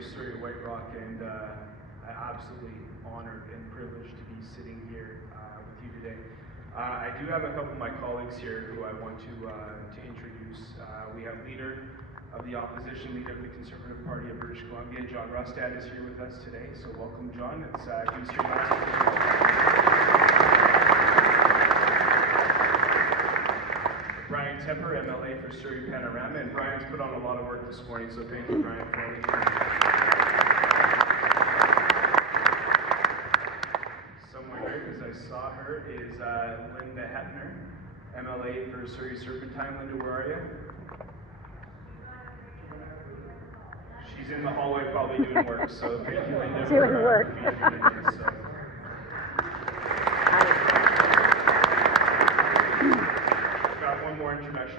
for Surrey White Rock, and I'm absolutely honored and privileged to be sitting here with you today. I do have a couple of my colleagues here who I want to introduce. We have leader of the opposition, leader of the Conservative Party of British Columbia, John Rustad is here with us today. So welcome, John. He was here last week. Brian Tepper, MLA for Surrey Panorama, and Brian's put on a lot of work this morning, so thank you, Brian, for all you do. Somewhere here, because I saw her, is Linda Hepner, MLA for Surrey Serpentine. Linda, where are you? She's in the hallway probably doing work, so thank you, Linda, for being here. So. One more introduction.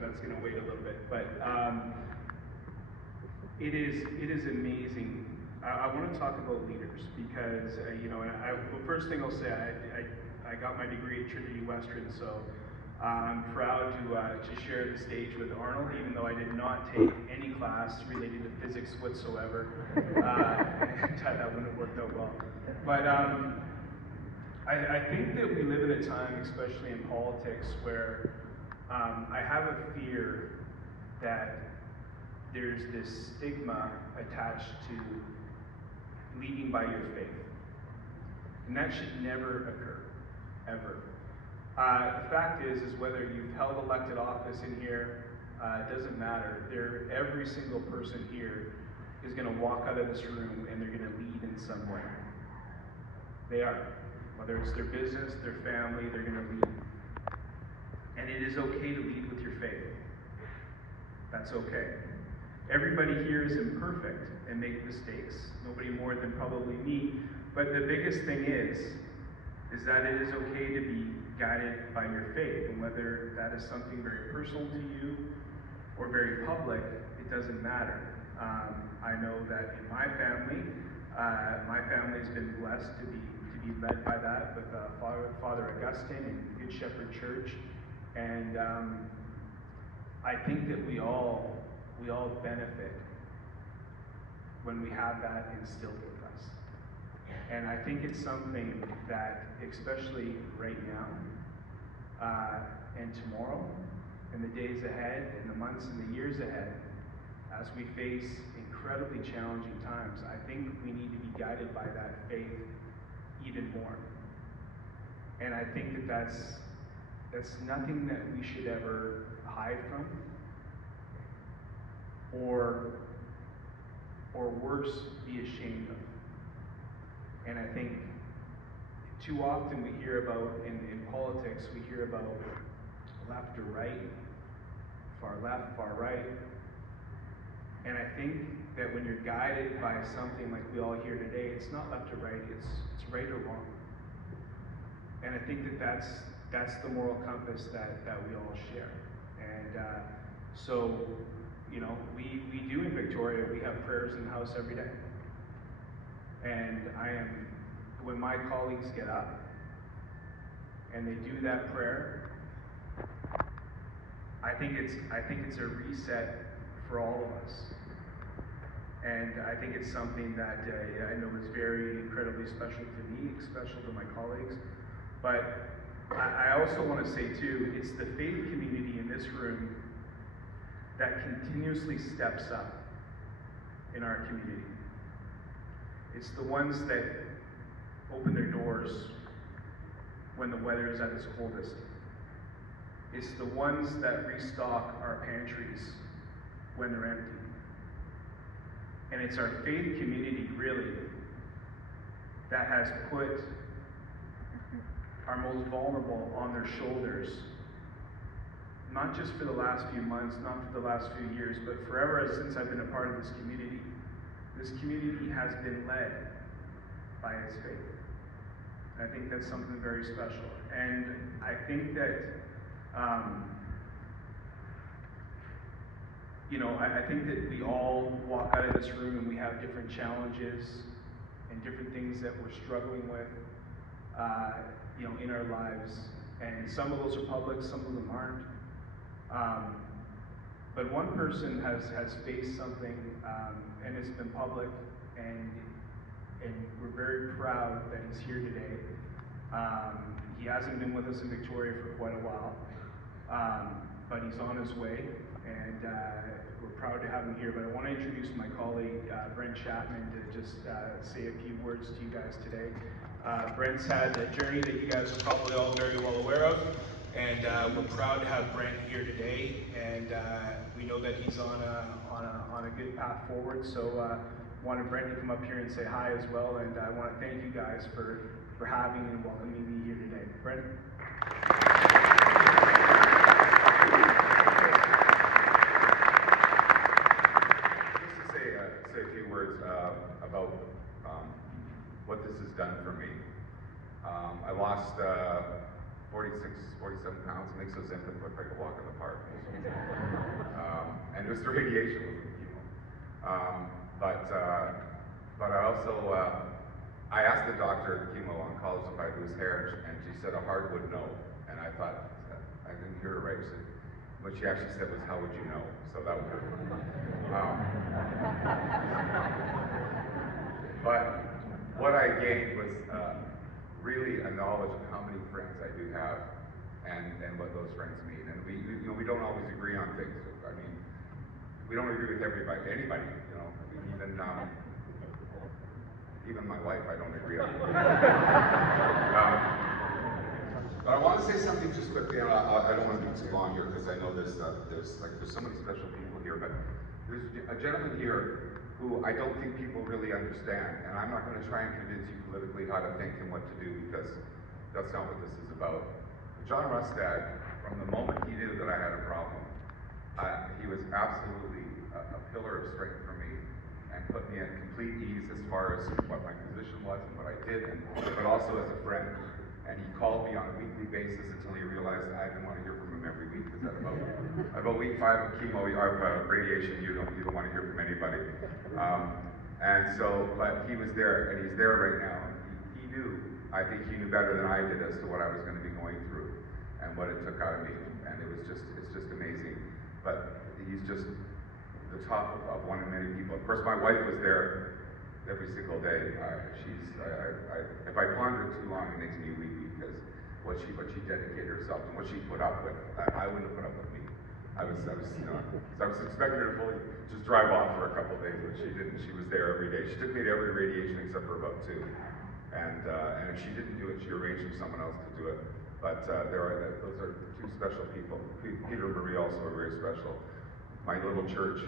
That's gonna wait a little bit, but it is amazing. I want to talk about leaders because the first thing I'll say, I got my degree at Trinity Western, so I'm proud to share the stage with Arnold, even though I did not take any class related to physics whatsoever. That wouldn't have worked out well, but. I think that we live in a time, especially in politics, where I have a fear that there's this stigma attached to leading by your faith. And that should never occur, ever. The fact is whether you've held elected office in here, it doesn't matter. Every single person here is going to walk out of this room and they're going to lead in some way. They are. Whether it's their business, their family, they're going to lead. And it is okay to lead with your faith. That's okay. Everybody here is imperfect and make mistakes. Nobody more than probably me. But the biggest thing is that it is okay to be guided by your faith. And whether that is something very personal to you or very public, it doesn't matter. I know that in my family's been blessed to be led by that with Father Augustine and Good Shepherd Church, and I think that we all benefit when we have that instilled with us. And I think it's something that, especially right now, and tomorrow, and the days ahead, and the months and the years ahead, as we face incredibly challenging times, I think we need to be guided by that faith even more. And I think that that's nothing that we should ever hide from, or worse, be ashamed of. And I think too often we hear about, in politics, we hear about left or right, far left, far right. And I think that when you're guided by something like we all hear today, it's not left or right, it's right or wrong. And I think that that's the moral compass that we all share. And so, we do in Victoria, we have prayers in the house every day. And when my colleagues get up and they do that prayer, I think it's a reset for all of us. And I think it's something that I know is very incredibly special to me, special to my colleagues. But I also want to say too, it's the faith community in this room that continuously steps up in our community. It's the ones that open their doors when the weather is at its coldest. It's the ones that restock our pantries when they're empty. And it's our faith community, really, that has put our most vulnerable on their shoulders, not just for the last few months, not for the last few years, but forever since I've been a part of this community. This community has been led by its faith. And I think that's something very special. And I think that I think that we all walk out of this room and we have different challenges and different things that we're struggling with, in our lives. And some of those are public, some of them aren't. But one person has faced something, and it's been public, and we're very proud that he's here today. He hasn't been with us in Victoria for quite a while, but he's on his way, and we're proud to have him here. But I want to introduce my colleague, Brent Chapman, to just say a few words to you guys today. Brent's had a journey that you guys are probably all very well aware of, and we're proud to have Brent here today, and we know that he's on a good path forward. So wanted Brent to come up here and say hi as well, and I want to thank you guys for having and welcoming me here today. Brent? Just to say a few words about what this has done for me. I lost 47 pounds. It makes those infants look like a walk in the park. And it was the radiation, it wasn't chemo. But I also, I asked the doctor at chemo oncologist if I'd lose hair, and she said a hardwood no. And I thought, I didn't hear her right. She said, what she actually said was, how would you know? So that was good. But what I gained was really a knowledge of how many friends I do have, and what those friends mean. And we don't always agree on things. I mean, we don't agree with anybody. Even my wife, I don't agree on. But I want to say something just quickly. I don't want to be too long here because I know there's so many special people here. But there's a gentleman here who I don't think people really understand, and I'm not going to try and convince you politically how to think and what to do, because that's not what this is about. John Rustad, from the moment he knew that I had a problem, he was absolutely a pillar of strength for me, and put me at complete ease as far as what my position was and what I did, but also as a friend. And he called me on a weekly basis until he realized I didn't want to hear from him every week, because at about week 5 of chemo, of radiation, you don't want to hear from anybody. But he was there, and he's there right now. And he knew, I think he knew better than I did as to what I was going to be going through and what it took out of me. And it's just amazing. But he's just the top of one of many people. Of course, my wife was there every single day. If I ponder it too long, it makes me weepy, because what she dedicated herself and what she put up with, I wouldn't have put up with me. I was expecting her to fully just drive off for a couple of days, but she didn't. She was there every day. She took me to every radiation except for about 2. And if she didn't do it, she arranged for someone else to do it. But those are 2 special people. Peter and Marie also are very special. My little church,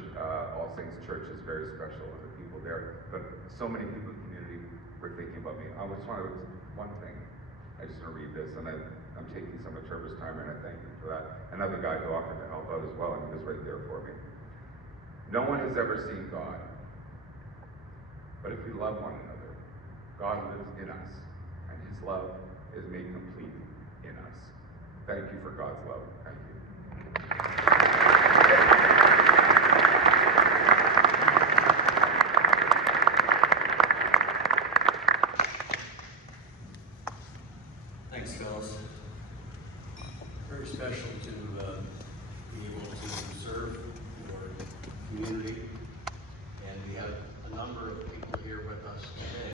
All Saints Church, is very special, and the people there. But so many people in the community were thinking about me. I just wanted one thing. I just want to read this, and I'm taking some of Trevor's time, and I thank him for that. Another guy who offered to help out as well, and he was right there for me. No one has ever seen God, but if we love one another, God lives in us, and His love is made complete in us. Thank you for God's love. Thank you. Thanks, Phyllis. Very special to be able to serve your community, and we have a number of people here with us today.